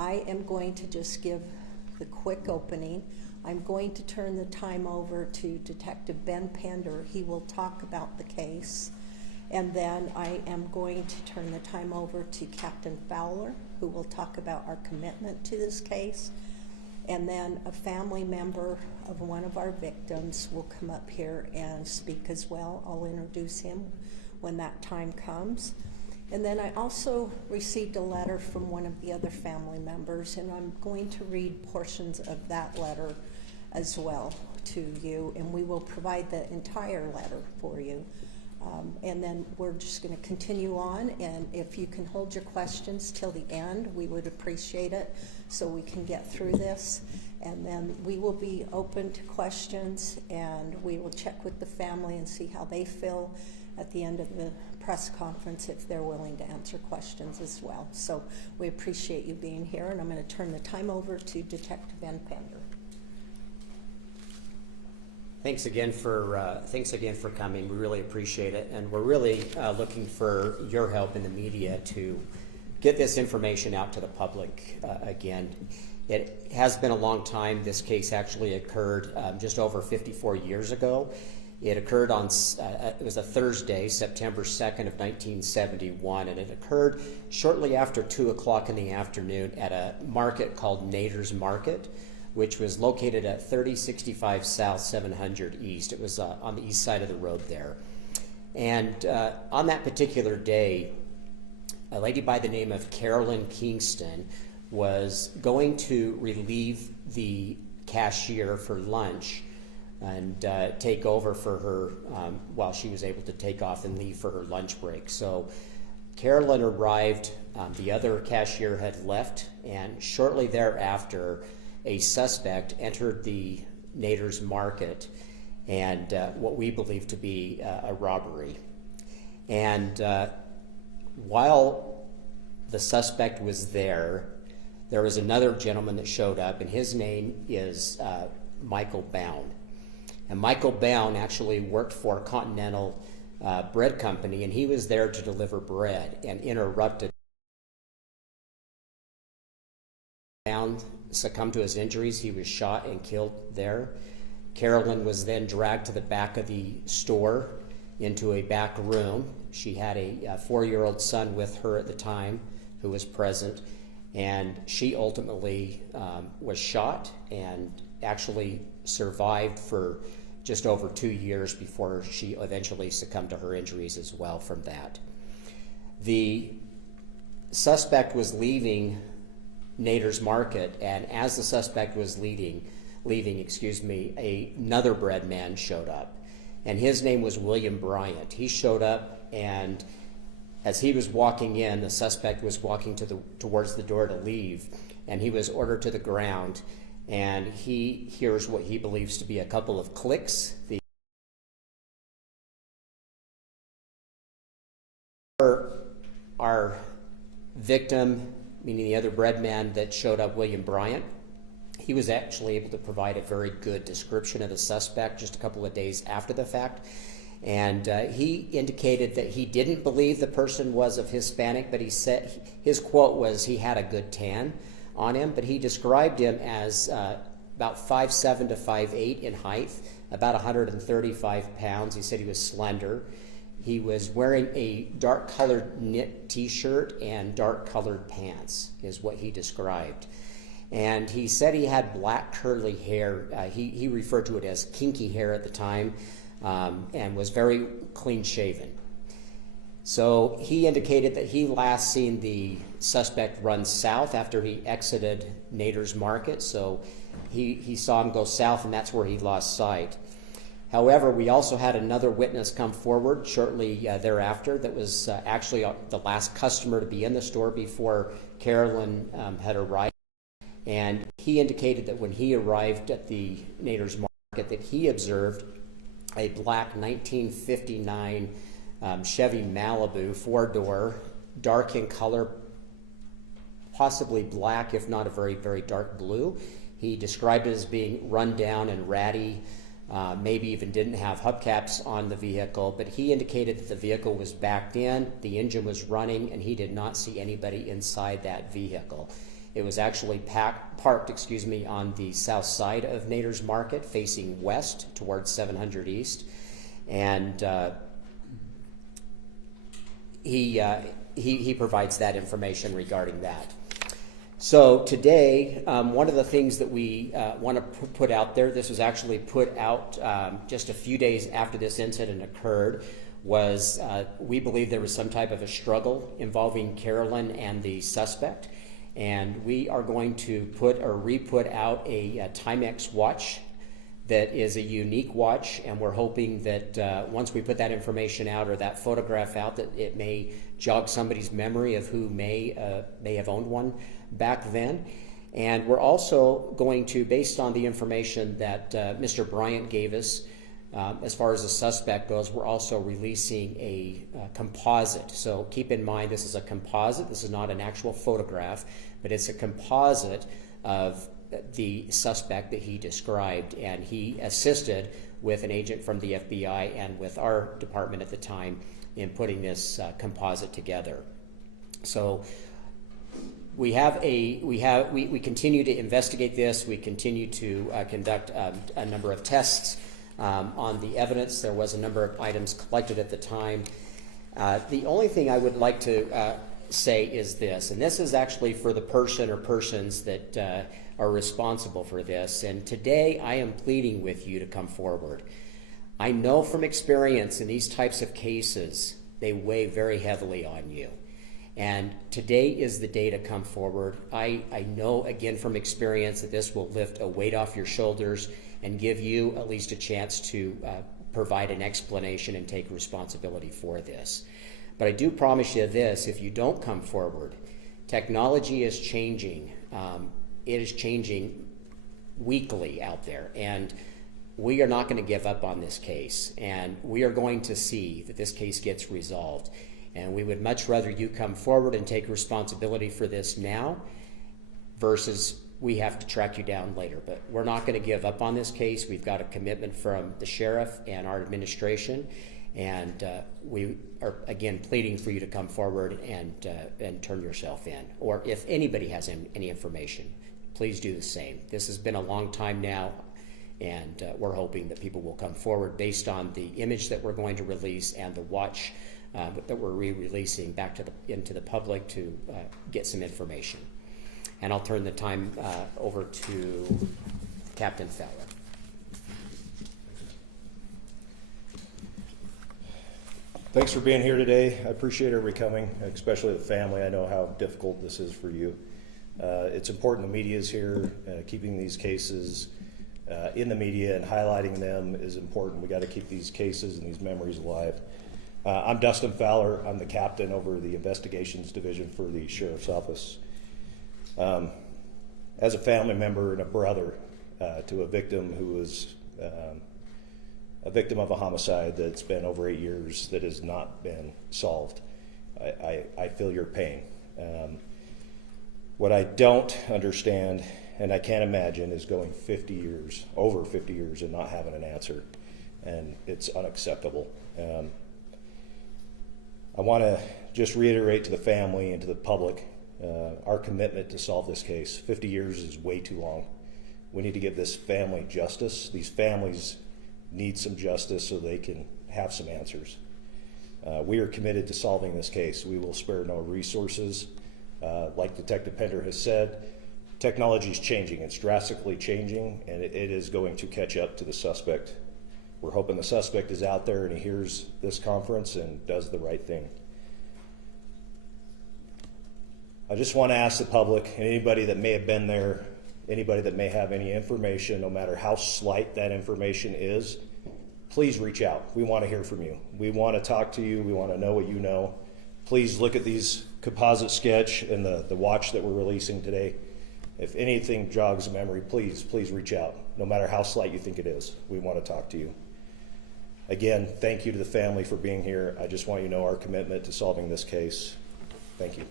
I am going to just give the quick opening. I'm going to turn the time over to Detective Ben Pender. He will talk about the case. And then I am going to turn the time over to Captain Fowler, who will talk about our commitment to this case. And then a family member of one of our victims will come up here and speak as well. I'll introduce him when that time comes. And then I also received a letter from one of the other family members, and I'm going to read portions of that letter as well to you, and we will provide the entire letter for you. And then we're just going to continue on, and if you can hold your questions till the end, we would appreciate it so we can get through this. And then we will be open to questions, and we will check with the family and see how they feel at the end of the press conference if they're willing to answer questions as well. So we appreciate you being here, and I'm going to turn the time over to Detective Ben Pender. Thanks again for coming. We really appreciate it, and we're really looking for your help in the media to get this information out to the public again. It has been a long time. This case actually occurred just over 54 years ago. It occurred on, it was a Thursday, September 2nd of 1971, and it occurred shortly after 2 o'clock in the afternoon at a market called Nader's Market, which was located at 3065 South 700 East. It was on the east side of the road there. And on that particular day, a lady by the name of Carolyn Kingston was going to relieve the cashier for lunch and take over for her while she was able to take off and leave for her lunch break. So Carolyn arrived, the other cashier had left, and shortly thereafter, a suspect entered the Nader's Market and what we believe to be a robbery. And while the suspect was there was another gentleman that showed up, and his name is Michael Bound. And Michael Bound actually worked for Continental Bread Company, and he was there to deliver bread and interrupted. Bound succumbed to his injuries. He was shot and killed there. Carolyn was then dragged to the back of the store into a back room. She had a 4-year-old son with her at the time who was present, and she ultimately was shot and actually survived for just over 2 years before she eventually succumbed to her injuries as well from that. The suspect was leaving Nader's Market, and as the suspect was leaving, another bread man showed up, and his name was William Bryant. He showed up, and as he was walking in, the suspect was walking towards the door to leave, and he was ordered to the ground, and he hears what he believes to be a couple of clicks. Our victim, meaning the other bread man that showed up, William Bryant, he was actually able to provide a very good description of the suspect just a couple of days after the fact. And he indicated that he didn't believe the person was of Hispanic, but he said, his quote was, he had a good tan on him, but he described him as about 5'7" to 5'8" in height, about 135 pounds. He said he was slender. He was wearing a dark-colored knit t-shirt and dark-colored pants, is what he described. And he said he had black curly hair. He referred to it as kinky hair at the time, and was very clean-shaven. So he indicated that he last seen the suspect run south after he exited Nader's Market. So he saw him go south, and that's where he lost sight. However, we also had another witness come forward shortly thereafter that was actually the last customer to be in the store before Carolyn had arrived. And he indicated that when he arrived at the Nader's Market that he observed a black 1959 Chevy Malibu 4-door, dark in color, possibly black, if not a very, very dark blue. He described it as being run down and ratty, maybe even didn't have hubcaps on the vehicle, but he indicated that the vehicle was backed in, the engine was running, and he did not see anybody inside that vehicle. It was actually parked, on the south side of Nader's Market, facing west towards 700 East, and he provides that information regarding that. So today, one of the things that we want to put out there, this was actually put out just a few days after this incident occurred, was we believe there was some type of a struggle involving Carolyn and the suspect, and we are going to put or re-put out a Timex watch that is a unique watch, and we're hoping that once we put that information out or that photograph out, that it may jog somebody's memory of who may have owned one back then. And we're also going to, based on the information that Mr. Bryant gave us, as far as the suspect goes, we're also releasing a composite. So keep in mind, this is a composite. This is not an actual photograph, but it's a composite of the suspect that he described, and he assisted with an agent from the FBI and with our department at the time in putting this composite together. So we continue to investigate this. We continue to conduct a number of tests on the evidence. There was a number of items collected at the time. The only thing I would like to say is this, and this is actually for the person or persons that are responsible for this. And today I am pleading with you to come forward. I know from experience in these types of cases, they weigh very heavily on you. And today is the day to come forward. I know, again, from experience that this will lift a weight off your shoulders and give you at least a chance to provide an explanation and take responsibility for this. But I do promise you this, if you don't come forward, technology is changing. It is changing weekly out there, and we are not going to give up on this case, and we are going to see that this case gets resolved. And we would much rather you come forward and take responsibility for this now versus we have to track you down later. But we're not going to give up on this case. We've got a commitment from the sheriff and our administration, and we are, again, pleading for you to come forward and turn yourself in. Or if anybody has any information, please do the same. This has been a long time now, and we're hoping that people will come forward based on the image that we're going to release and the watch that we're re-releasing back into the public to get some information. And I'll turn the time over to Captain Fowler. Thanks for being here today. I appreciate everybody coming, especially the family. I know how difficult this is for you. It's important the media is here. Keeping these cases in the media and highlighting them is important. We got to keep these cases and these memories alive. I'm Dustin Fowler. I'm the captain over the investigations division for the sheriff's office. As a family member and a brother to a victim who was a victim of a homicide that's been over 8 years that has not been solved, I feel your pain. What I don't understand, and I can't imagine, is going 50 years, over 50 years, and not having an answer. And it's unacceptable. I want to just reiterate to the family and to the public our commitment to solve this case. 50 years is way too long. We need to give this family justice. These families need some justice so they can have some answers. We are committed to solving this case. We will spare no resources. Like Detective Pender has said, technology is changing. It's drastically changing, and it is going to catch up to the suspect. We're hoping the suspect is out there and he hears this conference and does the right thing. I just want to ask the public and anybody that may have been there, anybody that may have any information, no matter how slight that information is, please reach out. We want to hear from you. We want to talk to you. We want to know what you know. Please look at these composite sketch and the watch that we're releasing today. If anything jogs a memory, please reach out. No matter how slight you think it is, we want to talk to you. Again, thank you to the family for being here. I just want you to know our commitment to solving this case. Thank you.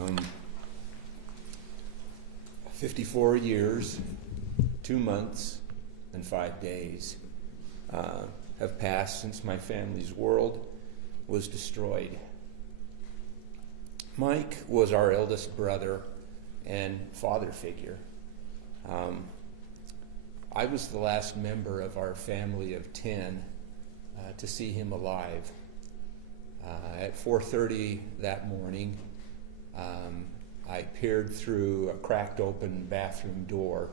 Um, 54 years, 2 months, and 105 days have passed since my family's world was destroyed. Mike was our eldest brother and father figure. I was the last member of our family of 10 to see him alive. At 4:30 that morning, I peered through a cracked open bathroom door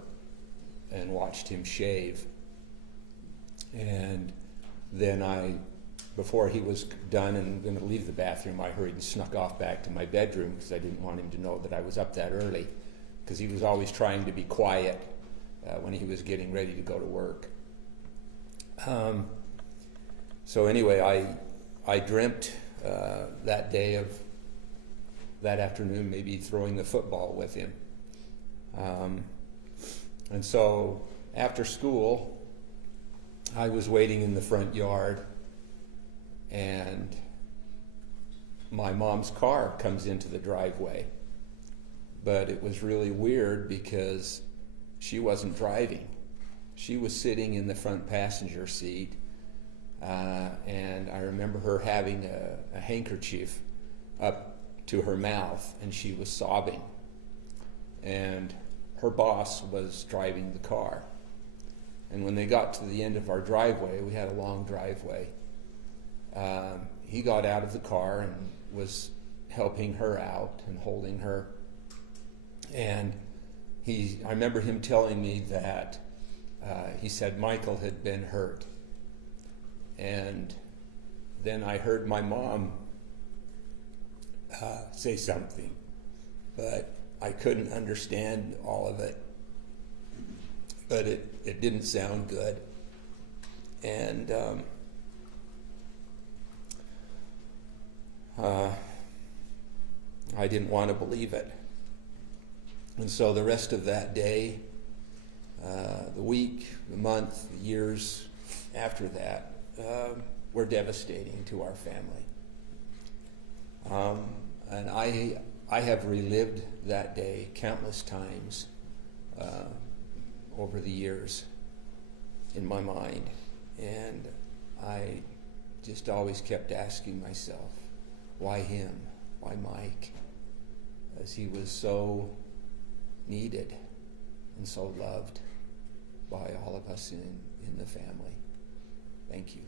and watched him shave. And then before he was done and going to leave the bathroom, I hurried and snuck off back to my bedroom because I didn't want him to know that I was up that early, because he was always trying to be quiet when he was getting ready to go to work. So anyway, I dreamt that day of that afternoon maybe throwing the football with him. And so after school, I was waiting in the front yard, and my mom's car comes into the driveway. But it was really weird because she wasn't driving. She was sitting in the front passenger seat, and I remember her having a handkerchief up to her mouth, and she was sobbing. And her boss was driving the car. And when they got to the end of our driveway, we had a long driveway, he got out of the car and was helping her out and holding her. And I remember him telling me that he said Michael had been hurt. And then I heard my mom say something, but I couldn't understand all of it. But it didn't sound good. And I didn't want to believe it. And so the rest of that day, the week, the month, the years after that were devastating to our family. And I have relived that day countless times over the years in my mind. And I just always kept asking myself, why him? Why Mike? As he was so needed and so loved by all of us in the family. Thank you.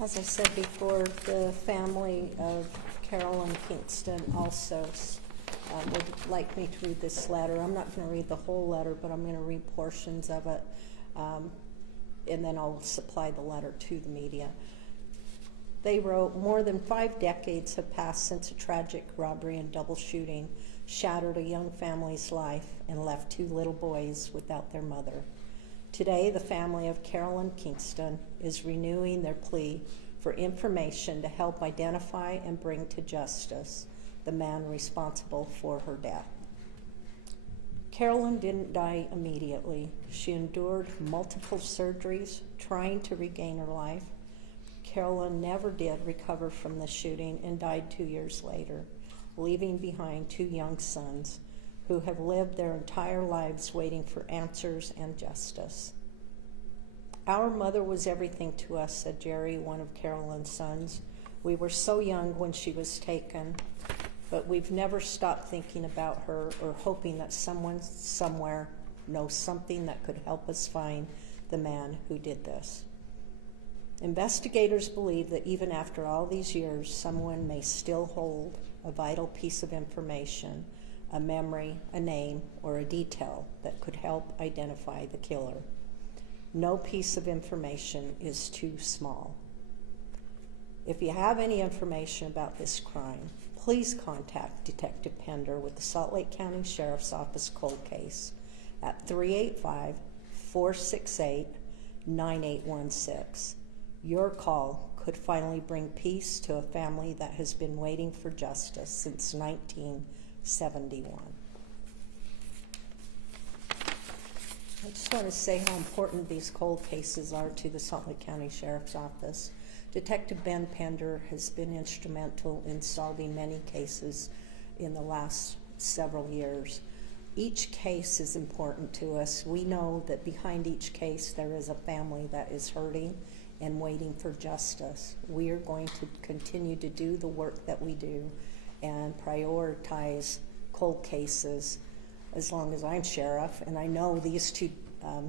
As I said before, the family of Carolyn Kingston also would like me to read this letter. I'm not going to read the whole letter, but I'm going to read portions of it, and then I'll supply the letter to the media. They wrote, "More than 5 decades have passed since a tragic robbery and double shooting shattered a young family's life and left 2 little boys without their mother. Today, the family of Carolyn Kingston is renewing their plea for information to help identify and bring to justice the man responsible for her death. Carolyn didn't die immediately. She endured multiple surgeries trying to regain her life. Carolyn never did recover from the shooting and died 2 years later, leaving behind 2 young sons who have lived their entire lives waiting for answers and justice. Our mother was everything to us," said Jerry, one of Carolyn's sons. "We were so young when she was taken, but we've never stopped thinking about her or hoping that someone somewhere knows something that could help us find the man who did this. Investigators believe that even after all these years, someone may still hold a vital piece of information, a memory, a name, or a detail that could help identify the killer. No piece of information is too small. If you have any information about this crime, please contact Detective Pender with the Salt Lake County Sheriff's Office cold case at 385-468-9816. Your call could finally bring peace to a family that has been waiting for justice since 1971. I just want to say how important these cold cases are to the Salt Lake County Sheriff's Office. Detective Ben Pender has been instrumental in solving many cases in the last several years. Each case is important to us. We know that behind each case there is a family that is hurting and waiting for justice. We are going to continue to do the work that we do and prioritize cold cases as long as I'm sheriff. And I know these two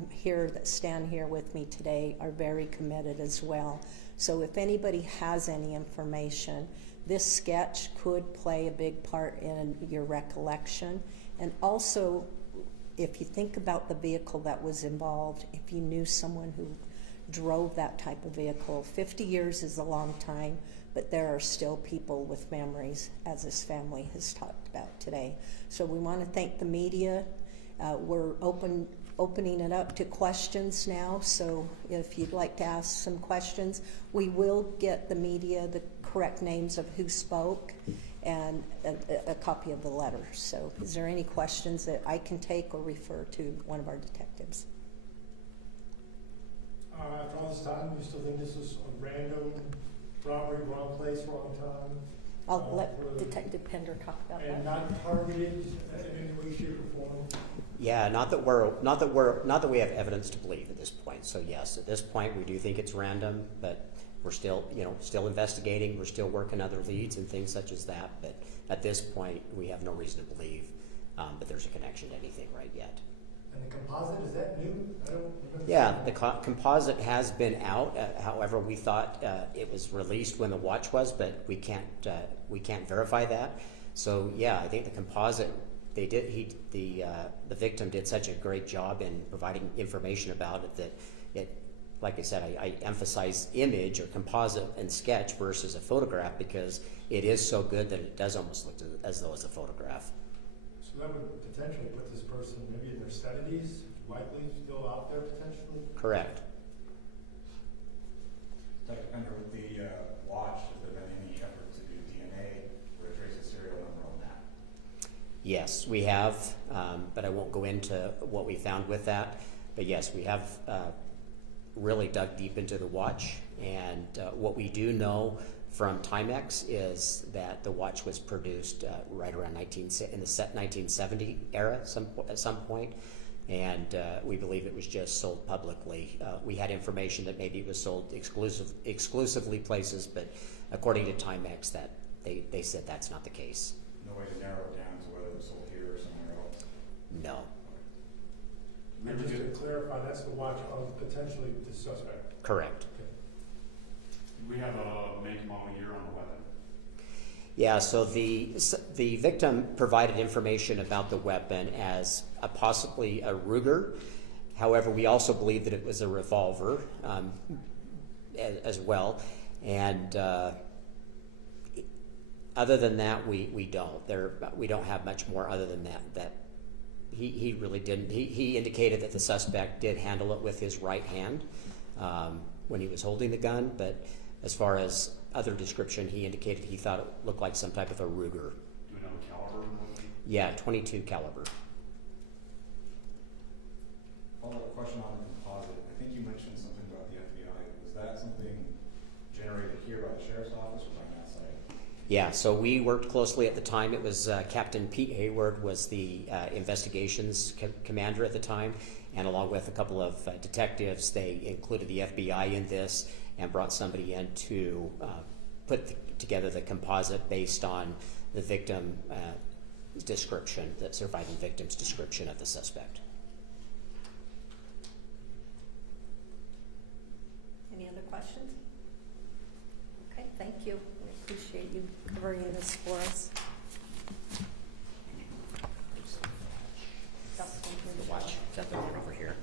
here that stand here with me today are very committed as well. So if anybody has any information, this sketch could play a big part in your recollection. And also, if you think about the vehicle that was involved, if you knew someone who drove that type of vehicle, 50 years is a long time, but there are still people with memories, as this family has talked about today. So we want to thank the media. We're opening it up to questions now, so if you'd like to ask some questions, we will get the media the correct names of who spoke and a copy of the letter. So is there any questions that I can take or refer to one of our detectives? After all this time, you still think this is a random robbery, wrong place, wrong time? I'll let Detective Pender talk about that. And not targeted in any way, shape, or form? Yeah, not that we have evidence to believe at this point. So yes, at this point we do think it's random, but we're still, still investigating. We're still working other leads and things such as that. But at this point, we have no reason to believe that there's a connection to anything right yet. And the composite, is that new? I don't remember. Yeah, the composite has been out. However, we thought it was released when the watch was, but we can't verify that. So yeah, I think the composite. The victim did such a great job in providing information about it that it, like I said, I emphasize image or composite and sketch versus a photograph because it is so good that it does almost look as though it's a photograph. So that would potentially put this person maybe in their 70s, likely still out there potentially? Correct. Detective Pender, with the watch, has there been any effort to do DNA or to trace a serial number on that? Yes, we have, but I won't go into what we found with that. But yes, we have really dug deep into the watch, and what we do know from Timex is that the watch was produced right around in the 1970 era at some point, and we believe it was just sold publicly. We had information that maybe it was sold exclusively places, but according to Timex, that they said that's not the case. No way to narrow it down to whether it was sold here or somewhere else? No. And just to clarify, that's the watch of potentially the suspect? Correct. Do we have a make, model, year on the weapon? Yeah, so the victim provided information about the weapon as possibly a Ruger. However, we also believe that it was a revolver as well. And other than that, we don't have much more other than that he really didn't. He indicated that the suspect did handle it with his right hand when he was holding the gun, but as far as other description, he indicated he thought it looked like some type of a Ruger. Do we know the caliber? Yeah, 22 caliber. Follow-up question on the composite. I think you mentioned something about the FBI. Was that something generated here by the sheriff's office or by that side? Yeah, so we worked closely at the time. It was Captain Pete Hayward was the investigations commander at the time, and along with a couple of detectives, they included the FBI in this and brought somebody in to put together the composite based on the victim description, the surviving victim's description of the suspect. Any other questions? Okay, thank you. We appreciate you covering this for us. The watch, got the one over here.